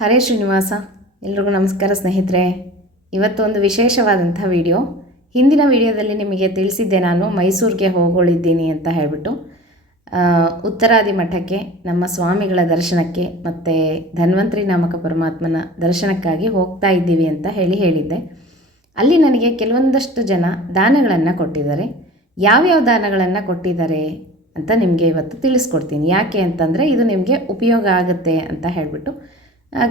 ಹರೇ ಶ್ರೀನಿವಾಸ. ಎಲ್ರಿಗೂ ನಮಸ್ಕಾರ ಸ್ನೇಹಿತರೆ. ಇವತ್ತು ಒಂದು ವಿಶೇಷವಾದಂಥ ವಿಡಿಯೋ. ಹಿಂದಿನ ವಿಡಿಯೋದಲ್ಲಿ ನಿಮಗೆ ತಿಳಿಸಿದ್ದೆ, ನಾನು ಮೈಸೂರಿಗೆ ಹೋಗೋಳಿದ್ದೀನಿ ಅಂತ ಹೇಳಿಬಿಟ್ಟು ಉತ್ತರಾದಿ ಮಠಕ್ಕೆ ನಮ್ಮ ಸ್ವಾಮಿಗಳ ದರ್ಶನಕ್ಕೆ ಮತ್ತು ಧನ್ವಂತರಿ ನಾಮಕ ಪರಮಾತ್ಮನ ದರ್ಶನಕ್ಕಾಗಿ ಹೋಗ್ತಾ ಇದ್ದೀವಿ ಅಂತ ಹೇಳಿದ್ದೆ. ಅಲ್ಲಿ ನನಗೆ ಕೆಲವೊಂದಷ್ಟು ಜನ ದಾನಗಳನ್ನು ಕೊಟ್ಟಿದ್ದಾರೆ. ಯಾವ್ಯಾವ ದಾನಗಳನ್ನು ಕೊಟ್ಟಿದ್ದಾರೆ ಅಂತ ನಿಮಗೆ ಇವತ್ತು ತಿಳಿಸ್ಕೊಡ್ತೀನಿ. ಯಾಕೆ ಅಂತಂದರೆ ಇದು ನಿಮಗೆ ಉಪಯೋಗ ಆಗುತ್ತೆ ಅಂತ ಹೇಳಿಬಿಟ್ಟು.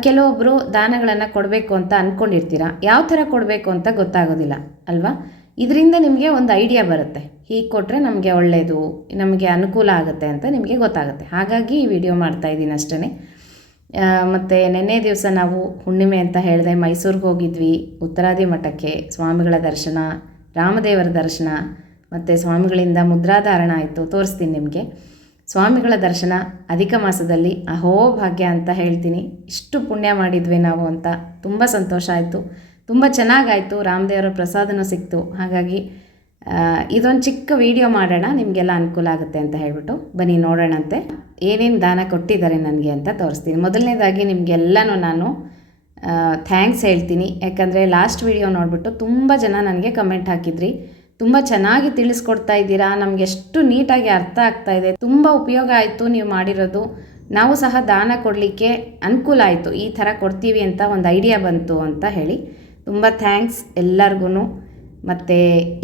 ಕೆಲವೊಬ್ಬರು ದಾನಗಳನ್ನು ಕೊಡಬೇಕು ಅಂತ ಅಂದ್ಕೊಂಡಿರ್ತೀರ, ಯಾವ ಥರ ಕೊಡಬೇಕು ಅಂತ ಗೊತ್ತಾಗೋದಿಲ್ಲ ಅಲ್ವಾ. ಇದರಿಂದ ನಿಮಗೆ ಒಂದು ಐಡಿಯಾ ಬರುತ್ತೆ, ಹೀಗೆ ಕೊಟ್ಟರೆ ನಮಗೆ ಒಳ್ಳೆಯದು, ನಮಗೆ ಅನುಕೂಲ ಆಗುತ್ತೆ ಅಂತ ನಿಮಗೆ ಗೊತ್ತಾಗುತ್ತೆ. ಹಾಗಾಗಿ ಈ ವಿಡಿಯೋ ಮಾಡ್ತಾಯಿದ್ದೀನಿ ಅಷ್ಟೇ. ಮತ್ತು ನಿನ್ನೆ ದಿವಸ ನಾವು ಹುಣ್ಣಿಮೆ ಅಂತ ಹೇಳಿದೆ, ಮೈಸೂರಿಗೆ ಹೋಗಿದ್ವಿ ಉತ್ತರಾದಿ ಮಠಕ್ಕೆ. ಸ್ವಾಮಿಗಳ ದರ್ಶನ, ರಾಮದೇವರ ದರ್ಶನ ಮತ್ತು ಸ್ವಾಮಿಗಳಿಂದ ಮುದ್ರಾಧಾರಣ ಆಯಿತು. ತೋರಿಸ್ತೀನಿ ನಿಮಗೆ. ಸ್ವಾಮಿಗಳ ದರ್ಶನ ಅಧಿಕ ಮಾಸದಲ್ಲಿ ಅಹೋಭಾಗ್ಯ ಅಂತ ಹೇಳ್ತೀನಿ. ಇಷ್ಟು ಪುಣ್ಯ ಮಾಡಿದ್ವಿ ನಾವು ಅಂತ ತುಂಬ ಸಂತೋಷ ಆಯಿತು. ತುಂಬ ಚೆನ್ನಾಗಾಯಿತು. ರಾಮದೇವರ ಪ್ರಸಾದನೂ ಸಿಕ್ತು. ಹಾಗಾಗಿ ಇದೊಂದು ಚಿಕ್ಕ ವಿಡಿಯೋ ಮಾಡೋಣ, ನಿಮಗೆಲ್ಲ ಅನುಕೂಲ ಆಗುತ್ತೆ ಅಂತ ಹೇಳ್ಬಿಟ್ಟು ಬನ್ನಿ ನೋಡೋಣಂತೆ. ಏನೇನು ದಾನ ಕೊಟ್ಟಿದ್ದಾರೆ ನನಗೆ ಅಂತ ತೋರಿಸ್ತೀನಿ. ಮೊದಲನೇದಾಗಿ ನಿಮಗೆಲ್ಲನೂ ನಾನು ಥ್ಯಾಂಕ್ಸ್ ಹೇಳ್ತೀನಿ. ಯಾಕಂದರೆ ಲಾಸ್ಟ್ ವಿಡಿಯೋ ನೋಡಿಬಿಟ್ಟು ತುಂಬ ಜನ ನನಗೆ ಕಮೆಂಟ್ ಹಾಕಿದ್ರಿ, ತುಂಬ ಚೆನ್ನಾಗಿ ತಿಳಿಸ್ಕೊಡ್ತಾ ಇದ್ದೀರಾ, ನಮಗೆ ಎಷ್ಟು ನೀಟಾಗಿ ಅರ್ಥ ಆಗ್ತಾ ಇದೆ, ತುಂಬ ಉಪಯೋಗ ಆಯಿತು ನೀವು ಮಾಡಿರೋದು, ನಾವು ಸಹ ದಾನ ಕೊಡಲಿಕ್ಕೆ ಅನುಕೂಲ ಆಯಿತು, ಈ ಥರ ಕೊಡ್ತೀವಿ ಅಂತ ಒಂದು ಐಡಿಯಾ ಬಂತು ಅಂತ ಹೇಳಿ ತುಂಬ ಥ್ಯಾಂಕ್ಸ್ ಎಲ್ಲರಿಗೂ. ಮತ್ತು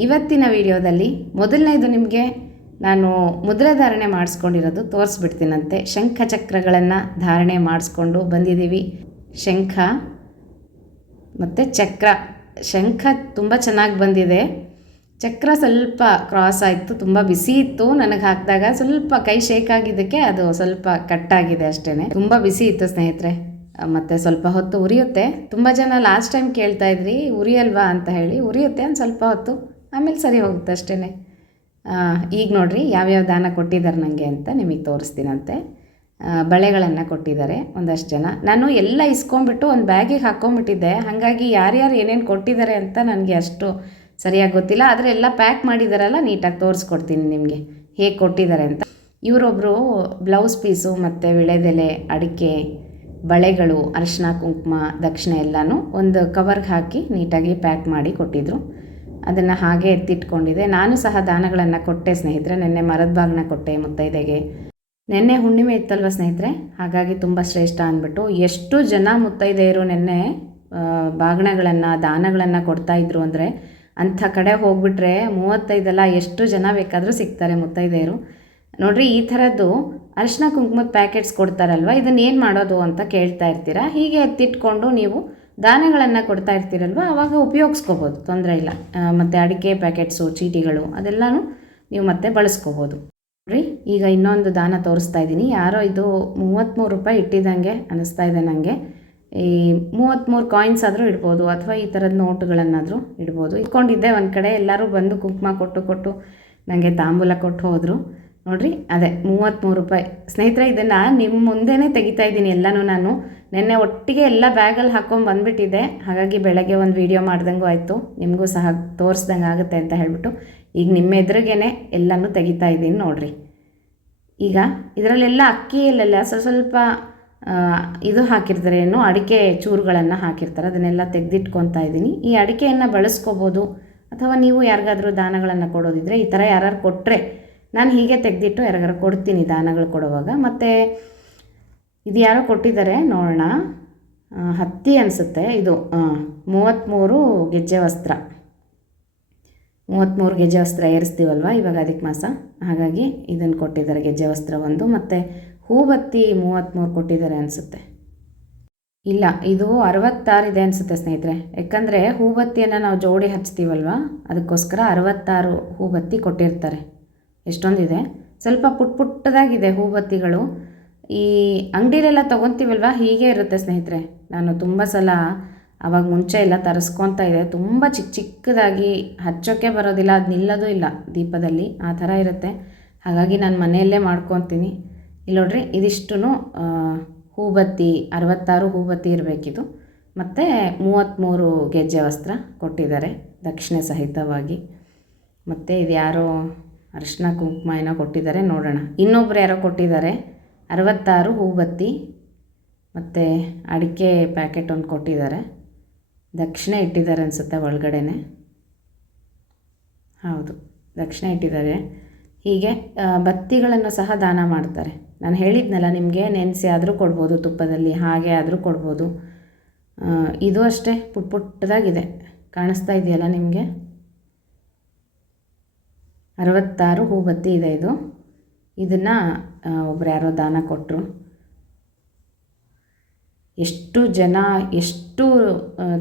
ಇವತ್ತಿನ ವಿಡಿಯೋದಲ್ಲಿ ಮೊದಲನೇದು ನಿಮಗೆ ನಾನು ಮುದ್ರೆ ಧಾರಣೆ ಮಾಡಿಸ್ಕೊಂಡಿರೋದು ತೋರಿಸ್ಬಿಡ್ತೀನಂತೆ. ಶಂಖ ಚಕ್ರಗಳನ್ನು ಧಾರಣೆ ಮಾಡಿಸ್ಕೊಂಡು ಬಂದಿದ್ದೀವಿ. ಶಂಖ ಮತ್ತು ಚಕ್ರ. ಶಂಖ ತುಂಬ ಚೆನ್ನಾಗಿ ಬಂದಿದೆ, ಚಕ್ರ ಸ್ವಲ್ಪ ಕ್ರಾಸ್ ಆಯಿತು, ತುಂಬ ಬಿಸಿ ಇತ್ತು ನನಗೆ ಹಾಕಿದಾಗ. ಸ್ವಲ್ಪ ಕೈ ಶೇಕ್ ಆಗಿದ್ದಕ್ಕೆ ಅದು ಸ್ವಲ್ಪ ಕಟ್ಟಾಗಿದೆ ಅಷ್ಟೇ. ತುಂಬ ಬಿಸಿ ಇತ್ತು ಸ್ನೇಹಿತರೆ. ಮತ್ತು ಸ್ವಲ್ಪ ಹೊತ್ತು ಉರಿಯುತ್ತೆ. ತುಂಬ ಜನ ಲಾಸ್ಟ್ ಟೈಮ್ ಕೇಳ್ತಾ ಇದ್ರಿ ಉರಿಯಲ್ವಾ ಅಂತ ಹೇಳಿ. ಉರಿಯುತ್ತೆ ಒಂದು ಸ್ವಲ್ಪ ಹೊತ್ತು, ಆಮೇಲೆ ಸರಿ ಹೋಗುತ್ತೆ ಅಷ್ಟೇ. ಈಗ ನೋಡಿರಿ ಯಾವ್ಯಾವ ದಾನ ಕೊಟ್ಟಿದ್ದಾರೆ ನನಗೆ ಅಂತ ನಿಮಗೆ ತೋರಿಸ್ತೀನಂತೆ. ಬಳೆಗಳನ್ನು ಕೊಟ್ಟಿದ್ದಾರೆ ಒಂದಷ್ಟು ಜನ. ನಾನು ಎಲ್ಲ ಇಸ್ಕೊಂಡ್ಬಿಟ್ಟು ಒಂದು ಬ್ಯಾಗಿಗೆ ಹಾಕ್ಕೊಂಬಿಟ್ಟಿದ್ದೆ, ಹಾಗಾಗಿ ಯಾರ್ಯಾರು ಏನೇನು ಕೊಟ್ಟಿದ್ದಾರೆ ಅಂತ ನನಗೆ ಅಷ್ಟು ಸರಿಯಾಗಿ ಗೊತ್ತಿಲ್ಲ. ಆದರೆ ಎಲ್ಲ ಪ್ಯಾಕ್ ಮಾಡಿದಾರಲ್ಲ, ನೀಟಾಗಿ ತೋರಿಸ್ಕೊಡ್ತೀನಿ ನಿಮಗೆ ಹೇಗೆ ಕೊಟ್ಟಿದ್ದಾರೆ ಅಂತ. ಇವರೊಬ್ಬರು ಬ್ಲೌಸ್ ಪೀಸು ಮತ್ತು ವಿಳೆದೆಲೆ, ಅಡಿಕೆ, ಬಳೆಗಳು, ಅರಿಶಿನ ಕುಂಕುಮ, ದಕ್ಷಿಣೆ ಎಲ್ಲನೂ ಒಂದು ಕವರ್ಗೆ ಹಾಕಿ ನೀಟಾಗಿ ಪ್ಯಾಕ್ ಮಾಡಿ ಕೊಟ್ಟಿದ್ದರು. ಅದನ್ನು ಹಾಗೆ ಎತ್ತಿಟ್ಕೊಂಡಿದೆ. ನಾನು ಸಹ ದಾನಗಳನ್ನು ಕೊಟ್ಟೆ ಸ್ನೇಹಿತರೆ. ನೆನ್ನೆ ಮರದ ಬಾಗಿನ ಕೊಟ್ಟೆ ಮುತ್ತೈದೆಗೆ. ನೆನ್ನೆ ಹುಣ್ಣಿಮೆ ಇತ್ತಲ್ವ ಸ್ನೇಹಿತರೆ, ಹಾಗಾಗಿ ತುಂಬ ಶ್ರೇಷ್ಠ ಅಂದ್ಬಿಟ್ಟು ಎಷ್ಟು ಜನ ಮುತ್ತೈದೆಯರು ನೆನ್ನೆ ಬಾಗಿಣಗಳನ್ನು ದಾನಗಳನ್ನು ಕೊಡ್ತಾಯಿದ್ರು ಅಂದರೆ, ಅಂಥ ಕಡೆ ಹೋಗ್ಬಿಟ್ರೆ 35 ಎಷ್ಟು ಜನ ಬೇಕಾದರೂ ಸಿಗ್ತಾರೆ ಮುತ್ತೈದೆಯರು. ನೋಡಿರಿ, ಈ ಥರದ್ದು ಅರಿಶಿನ ಕುಂಕುಮದ ಪ್ಯಾಕೆಟ್ಸ್ ಕೊಡ್ತಾರಲ್ವ, ಇದನ್ನು ಏನು ಮಾಡೋದು ಅಂತ ಕೇಳ್ತಾ ಇರ್ತೀರ. ಹೀಗೆ ಎತ್ತಿಟ್ಕೊಂಡು ನೀವು ದಾನಗಳನ್ನು ಕೊಡ್ತಾ ಇರ್ತೀರಲ್ವ, ಆವಾಗ ಉಪಯೋಗಿಸ್ಕೋಬೋದು, ತೊಂದರೆ ಇಲ್ಲ. ಮತ್ತು ಅಡಿಕೆ ಪ್ಯಾಕೆಟ್ಸು, ಚೀಟಿಗಳು ಅದೆಲ್ಲನೂ ನೀವು ಮತ್ತೆ ಬಳಸ್ಕೋಬೋದು. ನೋಡಿರಿ, ಈಗ ಇನ್ನೊಂದು ದಾನ ತೋರಿಸ್ತಾ ಇದ್ದೀನಿ. ಯಾರೋ ಇದು 33 ರೂಪಾಯಿ ಇಟ್ಟಿದ್ದಂಗೆ ಅನ್ನಿಸ್ತಾ ಇದೆ ನನಗೆ. ಈ 33 ಕಾಯಿನ್ಸ್ ಆದರೂ ಇಡ್ಬೋದು, ಅಥವಾ ಈ ಥರದ ನೋಟುಗಳನ್ನಾದರೂ ಇಡ್ಬೋದು. ಇಟ್ಕೊಂಡಿದ್ದೆ ಒಂದು ಕಡೆ. ಎಲ್ಲರೂ ಬಂದು ಕುಂಕುಮ ಕೊಟ್ಟು ನನಗೆ ತಾಂಬೂಲ ಕೊಟ್ಟು ಹೋದರು. ನೋಡಿರಿ, ಅದೇ 33 ರೂಪಾಯಿ ಸ್ನೇಹಿತರೆ. ಇದನ್ನು ನಿಮ್ಮ ಮುಂದೆನೇ ತೆಗಿತಾ ಇದ್ದೀನಿ ಎಲ್ಲನೂ. ನಾನು ನೆನ್ನೆ ಒಟ್ಟಿಗೆ ಎಲ್ಲ ಬ್ಯಾಗಲ್ಲಿ ಹಾಕ್ಕೊಂಡು ಬಂದುಬಿಟ್ಟಿದ್ದೆ, ಹಾಗಾಗಿ ಬೆಳಗ್ಗೆ ಒಂದು ವಿಡಿಯೋ ಮಾಡ್ದಂಗೂ ಆಯಿತು, ನಿಮಗೂ ಸಹ ತೋರಿಸ್ದಂಗೆ ಆಗುತ್ತೆ ಅಂತ ಹೇಳಿಬಿಟ್ಟು ಈಗ ನಿಮ್ಮ ಎದುರಿಗೇ ಎಲ್ಲನೂ ತೆಗಿತಾ ಇದ್ದೀನಿ. ನೋಡಿರಿ, ಈಗ ಇದರಲ್ಲೆಲ್ಲ ಅಕ್ಕಿಯಲ್ಲೆಲ್ಲ ಸ್ವಲ್ಪ ಇದು ಹಾಕಿರ್ತಾರೆ, ಏನು ಅಡಿಕೆ ಚೂರುಗಳನ್ನು ಹಾಕಿರ್ತಾರೆ, ಅದನ್ನೆಲ್ಲ ತೆಗೆದಿಟ್ಕೊತಾ ಇದ್ದೀನಿ. ಈ ಅಡಿಕೆಯನ್ನು ಬಳಸ್ಕೋಬೋದು, ಅಥವಾ ನೀವು ಯಾರಿಗಾದರೂ ದಾನಗಳನ್ನು ಕೊಡೋದಿದ್ರೆ ಈ ಥರ ಯಾರು ಕೊಟ್ಟರೆ ನಾನು ಹೀಗೆ ತೆಗೆದಿಟ್ಟು ಯಾರಿಗಾರು ಕೊಡ್ತೀನಿ ದಾನಗಳು ಕೊಡುವಾಗ. ಮತ್ತು ಇದು ಯಾರೋ ಕೊಟ್ಟಿದ್ದಾರೆ ನೋಡೋಣ, ಹತ್ತಿ ಅನಿಸುತ್ತೆ ಇದು. 33 ಗೆಜ್ಜೆ ವಸ್ತ್ರ, 33 ಗೆಜ್ಜೆ ವಸ್ತ್ರ ಏರಿಸ್ತೀವಲ್ವ ಇವಾಗ ಅಧಿಕ ಮಾಸ, ಹಾಗಾಗಿ ಇದನ್ನು ಕೊಟ್ಟಿದ್ದಾರೆ ಗೆಜ್ಜೆ ವಸ್ತ್ರ ಒಂದು. ಮತ್ತು ಹೂಬತ್ತಿ 33 ಕೊಟ್ಟಿದ್ದಾರೆ ಅನಿಸುತ್ತೆ. ಇಲ್ಲ, ಇದು 66 ಇದೆ ಅನಿಸುತ್ತೆ ಸ್ನೇಹಿತರೆ. ಯಾಕಂದರೆ ಹೂಬತ್ತಿಯನ್ನು ನಾವು ಜೋಡಿ ಹಚ್ತೀವಲ್ವ, ಅದಕ್ಕೋಸ್ಕರ 66 ಹೂಬತ್ತಿ ಕೊಟ್ಟಿರ್ತಾರೆ. ಎಷ್ಟೊಂದಿದೆ, ಸ್ವಲ್ಪ ಪುಟ್ಟದಾಗಿದೆ ಹೂಬತ್ತಿಗಳು. ಈ ಅಂಗಡಿಲೆಲ್ಲ ತೊಗೊತೀವಲ್ವ, ಹೀಗೆ ಇರುತ್ತೆ ಸ್ನೇಹಿತರೆ. ನಾನು ತುಂಬ ಸಲ ಆವಾಗ ಮುಂಚೆ ಎಲ್ಲ ತರಿಸ್ಕೊತಾ ಇದೆ, ತುಂಬ ಚಿಕ್ಕದಾಗಿ ಹಚ್ಚೋಕ್ಕೆ ಬರೋದಿಲ್ಲ, ಅದು ನಿಲ್ಲೋದು ಇಲ್ಲ ದೀಪದಲ್ಲಿ, ಆ ಥರ ಇರುತ್ತೆ. ಹಾಗಾಗಿ ನಾನು ಮನೆಯಲ್ಲೇ ಮಾಡ್ಕೊತೀನಿ. ಇಲ್ಲಿ ನೋಡ್ರಿ, ಇದಿಷ್ಟು ಹೂಬತ್ತಿ 66 ಹೂಬತ್ತಿ ಇರಬೇಕಿದು. ಮತ್ತು 33 ಗೆಜ್ಜೆ ವಸ್ತ್ರ ಕೊಟ್ಟಿದ್ದಾರೆ ದಕ್ಷಿಣೆ ಸಹಿತವಾಗಿ. ಮತ್ತು ಇದು ಯಾರೋ ಅರಿಶಿನ ಕುಂಕುಮ ಏನೋ ಕೊಟ್ಟಿದ್ದಾರೆ, ನೋಡೋಣ. ಇನ್ನೊಬ್ರು ಯಾರೋ ಕೊಟ್ಟಿದ್ದಾರೆ 66 ಹೂಬತ್ತಿ ಮತ್ತು ಅಡಿಕೆ ಪ್ಯಾಕೆಟ್ ಒಂದು ಕೊಟ್ಟಿದ್ದಾರೆ. ದಕ್ಷಿಣೆ ಇಟ್ಟಿದ್ದಾರೆ ಅನಿಸುತ್ತೆ ಒಳಗಡೆನೆ. ಹೌದು, ದಕ್ಷಿಣೆ ಇಟ್ಟಿದ್ದಾರೆ. ಹೀಗೆ ಬತ್ತಿಗಳನ್ನು ಸಹ ದಾನ ಮಾಡ್ತಾರೆ. ನಾನು ಹೇಳಿದ್ನಲ್ಲ ನಿಮಗೆ, ನೆನೆಸಿ ಆದರೂ ಕೊಡ್ಬೋದು, ತುಪ್ಪದಲ್ಲಿ ಹಾಗೆ ಆದರೂ ಕೊಡ್ಬೋದು. ಇದು ಅಷ್ಟೇ ಪುಟ್ಟದಾಗಿದೆ, ಕಾಣಿಸ್ತಾ ಇದೆಯಲ್ಲ ನಿಮಗೆ. 66 ಹೂ ಬತ್ತಿ ಇದೆ ಇದು. ಇದನ್ನು ಒಬ್ರು ಯಾರೋ ದಾನ ಕೊಟ್ಟರು. ಎಷ್ಟು ಜನ ಎಷ್ಟು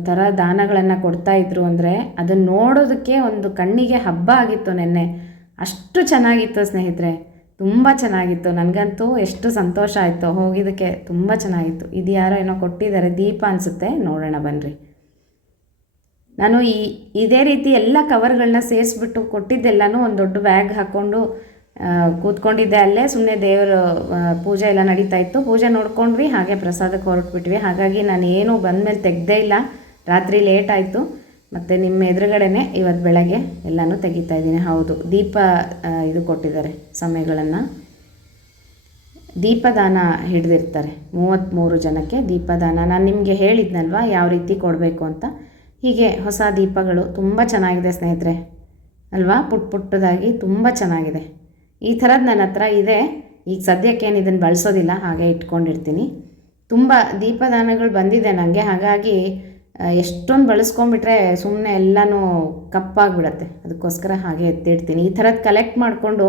ಥರ ದಾನಗಳನ್ನು ಕೊಡ್ತಾಯಿದ್ರು ಅಂದರೆ ಅದನ್ನು ನೋಡೋದಕ್ಕೆ ಒಂದು ಕಣ್ಣಿಗೆ ಹಬ್ಬ ಆಗಿತ್ತು ನೆನ್ನೆ. ಅಷ್ಟು ಚೆನ್ನಾಗಿತ್ತು ಸ್ನೇಹಿತರೆ, ತುಂಬ ಚೆನ್ನಾಗಿತ್ತು. ನನಗಂತೂ ಎಷ್ಟು ಸಂತೋಷ ಆಯಿತು ಹೋಗಿದ್ದಕ್ಕೆ, ತುಂಬ ಚೆನ್ನಾಗಿತ್ತು. ಇದು ಯಾರೋ ಏನೋ ಕೊಟ್ಟಿದ್ದಾರೆ, ದೀಪ ಅನಿಸುತ್ತೆ, ನೋಡೋಣ ಬನ್ನಿರಿ. ನಾನು ಇದೇ ರೀತಿ ಎಲ್ಲ ಕವರ್ಗಳನ್ನ ಸೇರಿಸ್ಬಿಟ್ಟು ಕೊಟ್ಟಿದ್ದೆಲ್ಲನೂ ಒಂದು ದೊಡ್ಡ ಬ್ಯಾಗ್ ಹಾಕ್ಕೊಂಡು ಕೂತ್ಕೊಂಡಿದ್ದೆ ಅಲ್ಲೇ. ಸುಮ್ಮನೆ ದೇವರು ಪೂಜೆ ಎಲ್ಲ ನಡೀತಾ ಇತ್ತು, ಪೂಜೆ ನೋಡ್ಕೊಂಡ್ವಿ, ಹಾಗೆ ಪ್ರಸಾದಕ್ಕೆ ಹೊರಟ್ಬಿಟ್ವಿ. ಹಾಗಾಗಿ ನಾನು ಏನೂ ಬಂದಮೇಲೆ ತೆಗ್ದೇ ಇಲ್ಲ, ರಾತ್ರಿ ಲೇಟ್ ಆಯಿತು. ಮತ್ತು ನಿಮ್ಮ ಎದುರುಗಡೆನೇ ಇವತ್ತು ಬೆಳಗ್ಗೆ ಎಲ್ಲನೂ ತೆಗಿತಾ ಇದ್ದೀನಿ. ಹೌದು, ದೀಪ ಇದು ಕೊಟ್ಟಿದ್ದಾರೆ, ಸಮಯಗಳನ್ನು ದೀಪದಾನ ಹಿಡಿದಿರ್ತಾರೆ. 33 ಜನಕ್ಕೆ ದೀಪದಾನ. ನಾನು ನಿಮಗೆ ಹೇಳಿದ್ನಲ್ವ ಯಾವ ರೀತಿ ಕೊಡಬೇಕು ಅಂತ. ಹೀಗೆ ಹೊಸ ದೀಪಗಳು ತುಂಬ ಚೆನ್ನಾಗಿದೆ ಸ್ನೇಹಿತರೆ ಅಲ್ವಾ, ಪುಟ್ಟದಾಗಿ ತುಂಬ ಚೆನ್ನಾಗಿದೆ. ಈ ಥರದ್ದು ನನ್ನ ಹತ್ರ ಇದೆ. ಈಗ ಸದ್ಯಕ್ಕೇನು ಇದನ್ನು ಬಳಸೋದಿಲ್ಲ, ಹಾಗೆ ಇಟ್ಕೊಂಡಿರ್ತೀನಿ. ತುಂಬ ದೀಪದಾನಗಳು ಬಂದಿದೆ ನನಗೆ, ಹಾಗಾಗಿ ಎಷ್ಟೊಂದು ಬಳಸ್ಕೊಂಡ್ಬಿಟ್ರೆ ಸುಮ್ಮನೆ ಎಲ್ಲನೂ ಕಪ್ಪಾಗಿಬಿಡತ್ತೆ. ಅದಕ್ಕೋಸ್ಕರ ಹಾಗೆ ಎತ್ತಿಡ್ತೀನಿ. ಈ ಥರದ್ದು ಕಲೆಕ್ಟ್ ಮಾಡಿಕೊಂಡು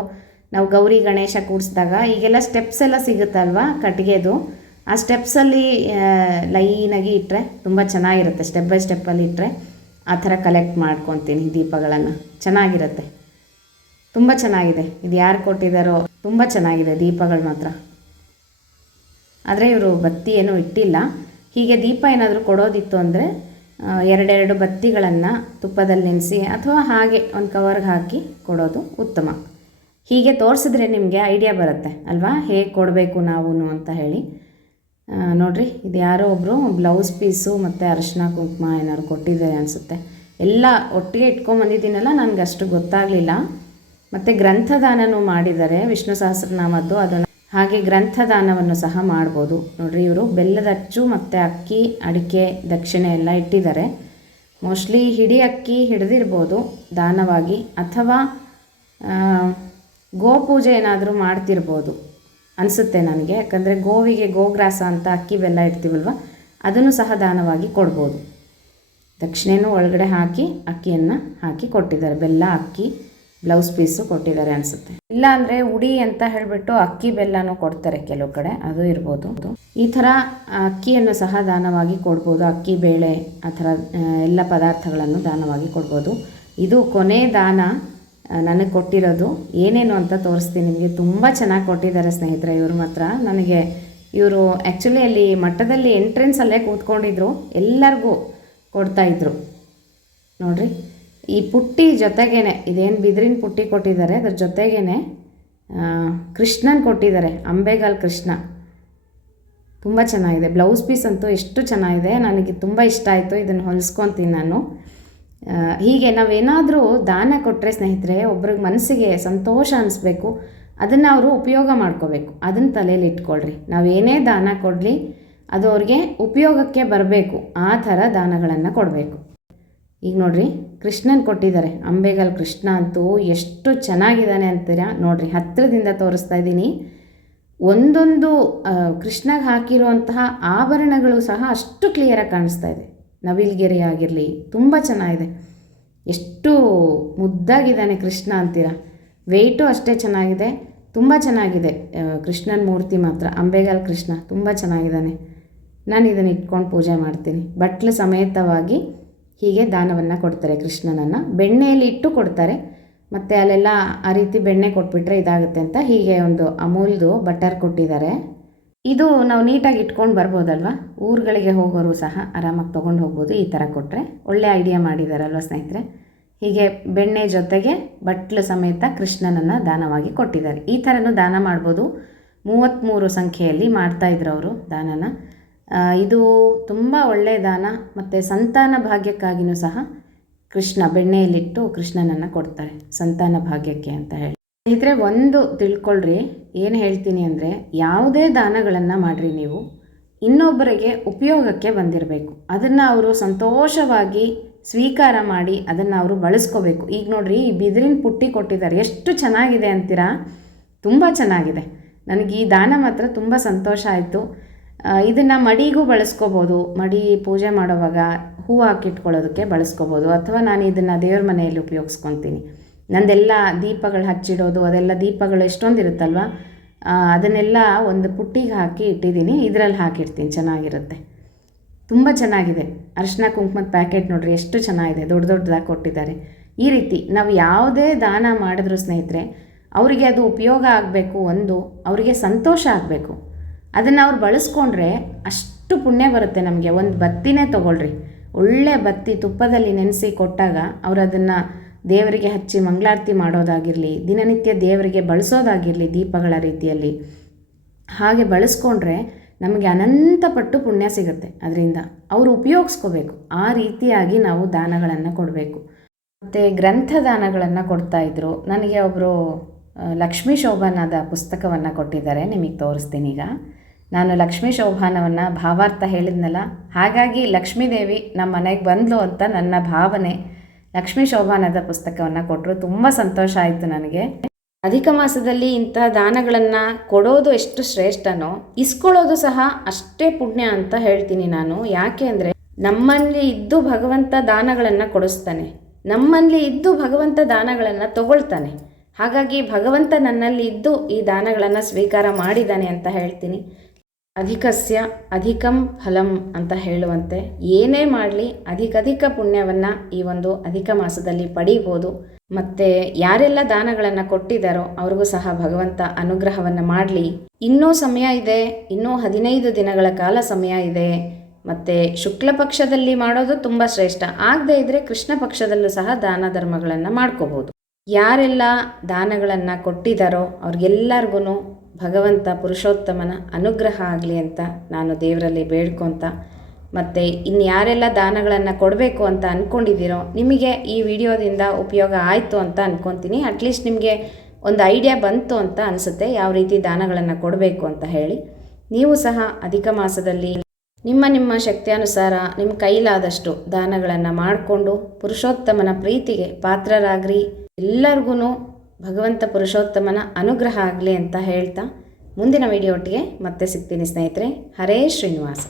ನಾವು ಗೌರಿ ಗಣೇಶ ಕೂಡಿಸಿದಾಗ ಈಗೆಲ್ಲ ಸ್ಟೆಪ್ಸ್ ಎಲ್ಲ ಸಿಗುತ್ತಲ್ವಾ ಕಟ್ಟಿಗೆದು, ಆ ಸ್ಟೆಪ್ಸಲ್ಲಿ ಲೈನಾಗಿ ಇಟ್ಟರೆ ತುಂಬ ಚೆನ್ನಾಗಿರುತ್ತೆ. ಸ್ಟೆಪ್ ಬೈ ಸ್ಟೆಪ್ಪಲ್ಲಿ ಇಟ್ಟರೆ ಆ ಥರ ಕಲೆಕ್ಟ್ ಮಾಡ್ಕೊತೀನಿ ದೀಪಗಳನ್ನು. ಚೆನ್ನಾಗಿರುತ್ತೆ, ತುಂಬ ಚೆನ್ನಾಗಿದೆ. ಇದು ಯಾರು ಕೊಟ್ಟಿದ್ದಾರೋ, ತುಂಬ ಚೆನ್ನಾಗಿದೆ ದೀಪಗಳು ಮಾತ್ರ. ಆದರೆ ಇವರು ಬತ್ತಿ ಏನೂ ಇಟ್ಟಿಲ್ಲ. ಹೀಗೆ ದೀಪ ಏನಾದರೂ ಕೊಡೋದಿತ್ತು ಅಂದರೆ 2 ಬತ್ತಿಗಳನ್ನು ತುಪ್ಪದಲ್ಲಿ ನೆನೆಸಿ ಅಥವಾ ಹಾಗೆ ಒಂದು ಕವರ್ಗೆ ಹಾಕಿ ಕೊಡೋದು ಉತ್ತಮ. ಹೀಗೆ ತೋರಿಸಿದ್ರೆ ನಿಮಗೆ ಐಡಿಯಾ ಬರುತ್ತೆ ಅಲ್ವಾ, ಹೇಗೆ ಕೊಡಬೇಕು ನಾವು ಅಂತ ಹೇಳಿ. ನೋಡಿರಿ, ಇದು ಯಾರೋ ಒಬ್ಬರು ಬ್ಲೌಸ್ ಪೀಸು ಮತ್ತು ಅರಿಶಿನ ಕುಂಕುಮ ಏನಾದ್ರು ಕೊಟ್ಟಿದ್ದಾರೆ ಅನಿಸುತ್ತೆ. ಎಲ್ಲ ಒಟ್ಟಿಗೆ ಇಟ್ಕೊಂಬಂದಿದ್ದೀನಲ್ಲ, ನನಗೆ ಅಷ್ಟು ಗೊತ್ತಾಗಲಿಲ್ಲ. ಮತ್ತು ಗ್ರಂಥದಾನನೂ ಮಾಡಿದ್ದಾರೆ, ವಿಷ್ಣು ಸಹಸ್ರನಾಮದ್ದು. ಅದನ್ನು ಹಾಗೆ ಗ್ರಂಥದಾನವನ್ನು ಸಹ ಮಾಡ್ಬೋದು. ನೋಡಿರಿ, ಇವರು ಬೆಲ್ಲದ ಅಚ್ಚು ಮತ್ತು ಅಕ್ಕಿ, ಅಡಿಕೆ, ದಕ್ಷಿಣೆ ಎಲ್ಲ ಇಟ್ಟಿದ್ದಾರೆ. ಮೋಸ್ಟ್ಲಿ ಹಿಡಿ ಅಕ್ಕಿ ಹಿಡಿದಿರ್ಬೋದು ದಾನವಾಗಿ, ಅಥವಾ ಗೋಪೂಜೆ ಏನಾದರೂ ಮಾಡ್ತಿರ್ಬೋದು ಅನಿಸುತ್ತೆ ನನಗೆ. ಯಾಕಂದರೆ ಗೋವಿಗೆ ಗೋಗ್ರಾಸ ಅಂತ ಅಕ್ಕಿ ಬೆಲ್ಲ ಇಡ್ತೀವಲ್ವ, ಅದನ್ನು ಸಹ ದಾನವಾಗಿ ಕೊಡ್ಬೋದು. ದಕ್ಷಿಣೆನೂ ಒಳಗಡೆ ಹಾಕಿ ಅಕ್ಕಿಯನ್ನು ಹಾಕಿ ಕೊಟ್ಟಿದ್ದಾರೆ. ಬೆಲ್ಲ, ಅಕ್ಕಿ, ಬ್ಲೌಸ್ ಪೀಸು ಕೊಟ್ಟಿದ್ದಾರೆ ಅನಿಸುತ್ತೆ. ಇಲ್ಲ ಅಂದರೆ ಉಡಿ ಅಂತ ಹೇಳಿಬಿಟ್ಟು ಅಕ್ಕಿ ಬೆಲ್ಲನೂ ಕೊಡ್ತಾರೆ ಕೆಲವು ಕಡೆ, ಅದು ಇರ್ಬೋದು. ಈ ಥರ ಅಕ್ಕಿಯನ್ನು ಸಹ ದಾನವಾಗಿ ಕೊಡ್ಬೋದು. ಅಕ್ಕಿ ಬೇಳೆ ಆ ಥರ ಎಲ್ಲ ಪದಾರ್ಥಗಳನ್ನು ದಾನವಾಗಿ ಕೊಡ್ಬೋದು. ಇದು ಕೊನೆ ದಾನ ನನಗೆ ಕೊಟ್ಟಿರೋದು. ಏನೇನು ಅಂತ ತೋರಿಸ್ತೀನಿ ನಿಮಗೆ. ತುಂಬ ಚೆನ್ನಾಗಿ ಕೊಟ್ಟಿದ್ದಾರೆ ಸ್ನೇಹಿತರೆ ಇವರು ಮಾತ್ರ. ನನಗೆ ಇವರು ಆ್ಯಕ್ಚುಲಿ ಅಲ್ಲಿ ಮಠದಲ್ಲಿ ಎಂಟ್ರೆನ್ಸಲ್ಲೇ ಕೂತ್ಕೊಂಡಿದ್ರು, ಎಲ್ಲರಿಗೂ ಕೊಡ್ತಾಯಿದ್ರು. ನೋಡಿರಿ, ಈ ಪುಟ್ಟಿ ಜೊತೆಗೇ ಇದೇನು ಬಿದಿರಿನ ಪುಟ್ಟಿ ಕೊಟ್ಟಿದ್ದಾರೆ, ಅದ್ರ ಜೊತೆಗೇ ಕೃಷ್ಣನ್ ಕೊಟ್ಟಿದ್ದಾರೆ, ಅಂಬೆಗಾಲ್ ಕೃಷ್ಣ. ತುಂಬ ಚೆನ್ನಾಗಿದೆ. ಬ್ಲೌಸ್ ಪೀಸ್ ಅಂತೂ ಎಷ್ಟು ಚೆನ್ನಾಗಿದೆ, ನನಗೆ ತುಂಬ ಇಷ್ಟ ಆಯಿತು. ಇದನ್ನು ಹೊಲಿಸ್ಕೊತೀನಿ ನಾನು. ಹೀಗೆ ನಾವೇನಾದರೂ ದಾನ ಕೊಟ್ಟರೆ ಸ್ನೇಹಿತರೆ, ಒಬ್ರಿಗೆ ಮನಸ್ಸಿಗೆ ಸಂತೋಷ ಅನಿಸ್ಬೇಕು, ಅದನ್ನು ಅವರು ಉಪಯೋಗ ಮಾಡ್ಕೋಬೇಕು. ಅದನ್ನು ತಲೆಯಲ್ಲಿ ಇಟ್ಕೊಳ್ರಿ. ನಾವೇನೇ ದಾನ ಕೊಡಲಿ ಅದು ಅವ್ರಿಗೆ ಉಪಯೋಗಕ್ಕೆ ಬರಬೇಕು, ಆ ಥರ ದಾನಗಳನ್ನು ಕೊಡಬೇಕು. ಈಗ ನೋಡಿರಿ, ಕೃಷ್ಣನ್ ಕೊಟ್ಟಿದ್ದಾರೆ, ಅಂಬೆಗಾಲ್ ಕೃಷ್ಣ ಅಂತೂ ಎಷ್ಟು ಚೆನ್ನಾಗಿದ್ದಾನೆ ಅಂತೀರಾ. ನೋಡಿರಿ, ಹತ್ತಿರದಿಂದ ತೋರಿಸ್ತಾ ಇದ್ದೀನಿ. ಒಂದೊಂದು ಕೃಷ್ಣಗೆ ಹಾಕಿರುವಂತಹ ಆಭರಣಗಳು ಸಹ ಅಷ್ಟು ಕ್ಲಿಯರಾಗಿ ಕಾಣಿಸ್ತಾ ಇದೆ. ನವಿಲ್ಗೆರೆ ಆಗಿರಲಿ, ತುಂಬ ಚೆನ್ನಾಗಿದೆ. ಎಷ್ಟು ಮುದ್ದಾಗಿದ್ದಾನೆ ಕೃಷ್ಣ ಅಂತೀರಾ. ವೆಯ್ಟು ಅಷ್ಟೇ ಚೆನ್ನಾಗಿದೆ, ತುಂಬ ಚೆನ್ನಾಗಿದೆ. ಕೃಷ್ಣನ ಮೂರ್ತಿ ಮಾತ್ರ, ಅಂಬೆಗಾಲ್ ಕೃಷ್ಣ ತುಂಬ ಚೆನ್ನಾಗಿದ್ದಾನೆ. ನಾನು ಇದನ್ನು ಇಟ್ಕೊಂಡು ಪೂಜೆ ಮಾಡ್ತೀನಿ. ಬಟ್ಲು ಸಮೇತವಾಗಿ ಹೀಗೆ ದಾನವನ್ನು ಕೊಡ್ತಾರೆ ಕೃಷ್ಣನನ್ನು. ಬೆಣ್ಣೆಯಲ್ಲಿ ಇಟ್ಟು ಕೊಡ್ತಾರೆ, ಮತ್ತು ಅಲ್ಲೆಲ್ಲ ಆ ರೀತಿ ಬೆಣ್ಣೆ ಕೊಟ್ಬಿಟ್ರೆ ಇದಾಗುತ್ತೆ ಅಂತ ಹೀಗೆ ಒಂದು ಅಮೂಲ್ದು ಬಟರ್ ಕೊಟ್ಟಿದ್ದಾರೆ. ಇದು ನಾವು ನೀಟಾಗಿ ಇಟ್ಕೊಂಡು ಬರ್ಬೋದಲ್ವ, ಊರುಗಳಿಗೆ ಹೋಗೋರು ಸಹ ಆರಾಮಾಗಿ ತೊಗೊಂಡು ಹೋಗ್ಬೋದು. ಈ ಥರ ಕೊಟ್ಟರೆ ಒಳ್ಳೆ ಐಡಿಯಾ ಮಾಡಿದಾರಲ್ವ ಸ್ನೇಹಿತರೆ. ಹೀಗೆ ಬೆಣ್ಣೆ ಜೊತೆಗೆ ಬಟ್ಲು ಸಮೇತ ಕೃಷ್ಣನನ್ನು ದಾನವಾಗಿ ಕೊಟ್ಟಿದ್ದಾರೆ. ಈ ಥರನೂ ದಾನ ಮಾಡ್ಬೋದು. 33 ಸಂಖ್ಯೆಯಲ್ಲಿ ಮಾಡ್ತಾಯಿದ್ರು ಅವರು ದಾನನ. ಇದು ತುಂಬ ಒಳ್ಳೆಯ ದಾನ. ಮತ್ತು ಸಂತಾನ ಭಾಗ್ಯಕ್ಕಾಗಿಯೂ ಸಹ ಕೃಷ್ಣ ಬೆಣ್ಣೆಯಲ್ಲಿಟ್ಟು ಕೃಷ್ಣನನ್ನು ಕೊಡ್ತಾರೆ, ಸಂತಾನ ಭಾಗ್ಯಕ್ಕೆ ಅಂತ ಹೇಳಿ. ಸ್ನೇಹಿತರೆ, ಒಂದು ತಿಳ್ಕೊಳ್ರಿ, ಏನು ಹೇಳ್ತೀನಿ ಅಂದರೆ, ಯಾವುದೇ ದಾನಗಳನ್ನು ಮಾಡಿರಿ ನೀವು, ಇನ್ನೊಬ್ಬರಿಗೆ ಉಪಯೋಗಕ್ಕೆ ಬಂದಿರಬೇಕು. ಅದನ್ನು ಅವರು ಸಂತೋಷವಾಗಿ ಸ್ವೀಕಾರ ಮಾಡಿ ಅದನ್ನು ಅವರು ಬಳಸ್ಕೋಬೇಕು. ಈಗ ನೋಡಿರಿ, ಈ ಬಿದಿರಿನ ಪುಟ್ಟಿ ಕೊಟ್ಟಿದ್ದಾರೆ, ಎಷ್ಟು ಚೆನ್ನಾಗಿದೆ ಅಂತೀರಾ? ತುಂಬ ಚೆನ್ನಾಗಿದೆ. ನನಗೆ ಈ ದಾನ ಮಾತ್ರ ತುಂಬ ಸಂತೋಷ ಆಯಿತು. ಇದನ್ನು ಮಡಿಗೂ ಬಳಸ್ಕೋಬೋದು. ಮಡಿ ಪೂಜೆ ಮಾಡೋವಾಗ ಹೂವು ಹಾಕಿಟ್ಕೊಳ್ಳೋದಕ್ಕೆ ಬಳಸ್ಕೋಬೋದು, ಅಥವಾ ನಾನು ಇದನ್ನು ದೇವ್ರ ಮನೆಯಲ್ಲಿ ಉಪಯೋಗಿಸ್ಕೊತೀನಿ. ನಂದೆಲ್ಲ ದೀಪಗಳು ಹಚ್ಚಿಡೋದು, ಅದೆಲ್ಲ ದೀಪಗಳು ಎಷ್ಟೊಂದು ಇರುತ್ತಲ್ವ, ಅದನ್ನೆಲ್ಲ ಒಂದು ಪುಟ್ಟಿಗೆ ಹಾಕಿ ಇಟ್ಟಿದ್ದೀನಿ. ಇದರಲ್ಲಿ ಹಾಕಿಡ್ತೀನಿ, ಚೆನ್ನಾಗಿರುತ್ತೆ. ತುಂಬ ಚೆನ್ನಾಗಿದೆ. ಅರಿಶಿನ ಕುಂಕುಮದ ಪ್ಯಾಕೆಟ್ ನೋಡಿರಿ ಎಷ್ಟು ಚೆನ್ನಾಗಿದೆ, ದೊಡ್ಡ ದೊಡ್ಡದಾಗಿ ಕೊಟ್ಟಿದ್ದಾರೆ. ಈ ರೀತಿ ನಾವು ಯಾವುದೇ ದಾನ ಮಾಡಿದ್ರು ಸ್ನೇಹಿತರೆ, ಅವರಿಗೆ ಅದು ಉಪಯೋಗ ಆಗಬೇಕು, ಅವರಿಗೆ ಸಂತೋಷ ಆಗಬೇಕು. ಅದನ್ನು ಅವ್ರು ಬಳಸ್ಕೊಂಡ್ರೆ ಅಷ್ಟು ಪುಣ್ಯ ಬರುತ್ತೆ ನಮಗೆ. ಒಂದು ಬತ್ತಿನೇ ತೊಗೊಳ್ರಿ, ಒಳ್ಳೆ ಬತ್ತಿ ತುಪ್ಪದಲ್ಲಿ ನೆನೆಸಿ ಕೊಟ್ಟಾಗ ಅವರು ಅದನ್ನು ದೇವರಿಗೆ ಹಚ್ಚಿ ಮಂಗಳಾರತಿ ಮಾಡೋದಾಗಿರಲಿ, ದಿನನಿತ್ಯ ದೇವರಿಗೆ ಬಳಸೋದಾಗಿರಲಿ, ದೀಪಗಳ ರೀತಿಯಲ್ಲಿ ಹಾಗೆ ಬಳಸ್ಕೊಂಡ್ರೆ ನಮಗೆ ಅನಂತ ಪಟ್ಟು ಪುಣ್ಯ ಸಿಗುತ್ತೆ. ಅದರಿಂದ ಅವರು ಉಪಯೋಗಿಸ್ಕೋಬೇಕು. ಆ ರೀತಿಯಾಗಿ ನಾವು ದಾನಗಳನ್ನು ಕೊಡಬೇಕು. ಮತ್ತು ಗ್ರಂಥದಾನಗಳನ್ನು ಕೊಡ್ತಾಯಿದ್ರು. ನನಗೆ ಒಬ್ಬರು ಲಕ್ಷ್ಮೀ ಶೋಭಾನದ ಪುಸ್ತಕವನ್ನು ಕೊಟ್ಟಿದ್ದಾರೆ, ನಿಮಗೆ ತೋರಿಸ್ತೀನಿ. ಈಗ ನಾನು ಲಕ್ಷ್ಮೀ ಶೋಭಾನವನ್ನು ಭಾವಾರ್ಥ ಹೇಳಿದ್ನಲ್ಲ, ಹಾಗಾಗಿ ಲಕ್ಷ್ಮೀದೇವಿ ನಮ್ಮ ಮನೆಗೆ ಬಂದಳು ಅಂತ ನನ್ನ ಭಾವನೆ. ಲಕ್ಷ್ಮೀ ಶೋಭಾನದ ಪುಸ್ತಕವನ್ನು ಕೊಟ್ಟರು, ತುಂಬ ಸಂತೋಷ ಆಯಿತು ನನಗೆ. ಅಧಿಕ ಮಾಸದಲ್ಲಿ ಇಂಥ ದಾನಗಳನ್ನು ಕೊಡೋದು ಎಷ್ಟು ಶ್ರೇಷ್ಠನೋ, ಇಸ್ಕೊಳ್ಳೋದು ಸಹ ಅಷ್ಟೇ ಪುಣ್ಯ ಅಂತ ಹೇಳ್ತೀನಿ ನಾನು. ಯಾಕೆ ಅಂದರೆ ನಮ್ಮಲ್ಲಿ ಇದ್ದು ಭಗವಂತ ದಾನಗಳನ್ನು ಕೊಡಿಸ್ತಾನೆ, ನಮ್ಮಲ್ಲಿ ಇದ್ದು ಭಗವಂತ ದಾನಗಳನ್ನು ತಗೊಳ್ತಾನೆ. ಹಾಗಾಗಿ ಭಗವಂತ ನನ್ನಲ್ಲಿ ಇದ್ದು ಈ ದಾನಗಳನ್ನು ಸ್ವೀಕಾರ ಮಾಡಿದ್ದಾನೆ ಅಂತ ಹೇಳ್ತೀನಿ. ಅಧಿಕಸ್ಯ ಅಧಿಕಂ ಫಲಂ ಅಂತ ಹೇಳುವಂತೆ ಏನೇ ಮಾಡಲಿ ಅಧಿಕ ಪುಣ್ಯವನ್ನು ಈ ಒಂದು ಅಧಿಕ ಮಾಸದಲ್ಲಿ ಪಡೀಬೋದು. ಮತ್ತು ಯಾರೆಲ್ಲ ದಾನಗಳನ್ನು ಕೊಟ್ಟಿದ್ದಾರೋ ಅವ್ರಿಗೂ ಸಹ ಭಗವಂತ ಅನುಗ್ರಹವನ್ನು ಮಾಡಲಿ. ಇನ್ನೂ ಸಮಯ ಇದೆ, ಇನ್ನೂ 15 ದಿನಗಳ ಕಾಲ ಸಮಯ ಇದೆ. ಮತ್ತು ಶುಕ್ಲ ಪಕ್ಷದಲ್ಲಿ ಮಾಡೋದು ತುಂಬ ಶ್ರೇಷ್ಠ. ಆಗದೇ ಇದ್ದರೆ ಕೃಷ್ಣ ಪಕ್ಷದಲ್ಲೂ ಸಹ ದಾನ ಧರ್ಮಗಳನ್ನು ಮಾಡ್ಕೋಬೋದು. ಯಾರೆಲ್ಲ ದಾನಗಳನ್ನು ಕೊಟ್ಟಿದ್ದಾರೋ ಅವ್ರಿಗೆಲ್ಲರಿಗೂ ಭಗವಂತ ಪುರುಷೋತ್ತಮನ ಅನುಗ್ರಹ ಆಗಲಿ ಅಂತ ನಾನು ದೇವರಲ್ಲಿ ಬೇಡ್ಕೊತ, ಮತ್ತು ಇನ್ನು ಯಾರೆಲ್ಲ ದಾನಗಳನ್ನು ಕೊಡಬೇಕು ಅಂತ ಅಂದ್ಕೊಂಡಿದ್ದೀರೋ ನಿಮಗೆ ಈ ವಿಡಿಯೋದಿಂದ ಉಪಯೋಗ ಆಯಿತು ಅಂತ ಅಂದ್ಕೊತೀನಿ. ಅಟ್ಲೀಸ್ಟ್ ನಿಮಗೆ ಒಂದು ಐಡಿಯಾ ಬಂತು ಅಂತ ಅನಿಸುತ್ತೆ ಯಾವ ರೀತಿ ದಾನಗಳನ್ನು ಕೊಡಬೇಕು ಅಂತ ಹೇಳಿ. ನೀವು ಸಹ ಅಧಿಕ ಮಾಸದಲ್ಲಿ ನಿಮ್ಮ ಶಕ್ತಿಯಾನುಸಾರ ನಿಮ್ಮ ಕೈಲಾದಷ್ಟು ದಾನಗಳನ್ನು ಮಾಡಿಕೊಂಡು ಪುರುಷೋತ್ತಮನ ಪ್ರೀತಿಗೆ ಪಾತ್ರರಾಗ್ರಿ. ಎಲ್ಲರಿಗೂ ಭಗವಂತ ಪುರುಷೋತ್ತಮನ ಅನುಗ್ರಹ ಆಗಲಿ ಅಂತ ಹೇಳ್ತಾ ಮುಂದಿನ ವಿಡಿಯೋ ಒಟ್ಟಿಗೆ ಮತ್ತೆ ಸಿಗ್ತೀನಿ ಸ್ನೇಹಿತರೆ. ಹರೇ ಶ್ರೀನಿವಾಸ.